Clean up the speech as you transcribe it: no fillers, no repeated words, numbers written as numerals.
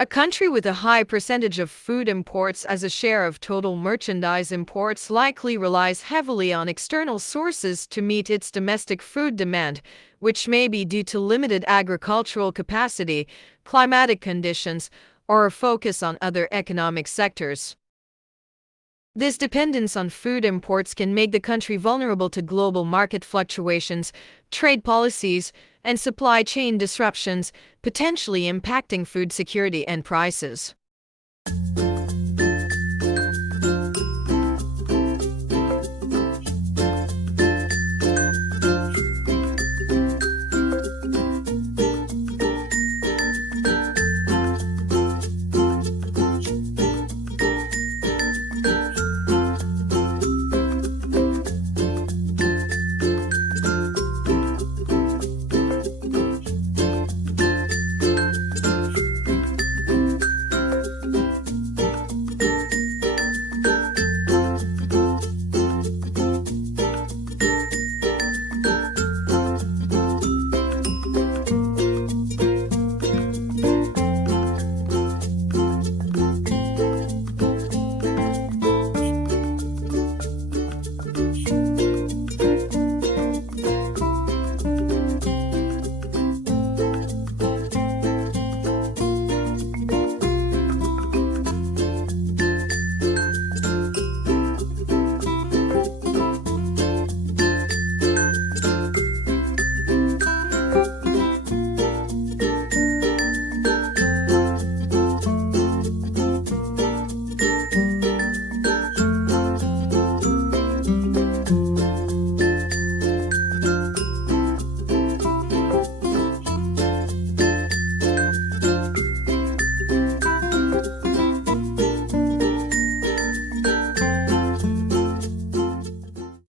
A country with a high percentage of food imports as a share of total merchandise imports likely relies heavily on external sources to meet its domestic food demand, which may be due to limited agricultural capacity, climatic conditions, or a focus on other economic sectors. This dependence on food imports can make the country vulnerable to global market fluctuations, trade policies, and supply chain disruptions, potentially impacting food security and prices.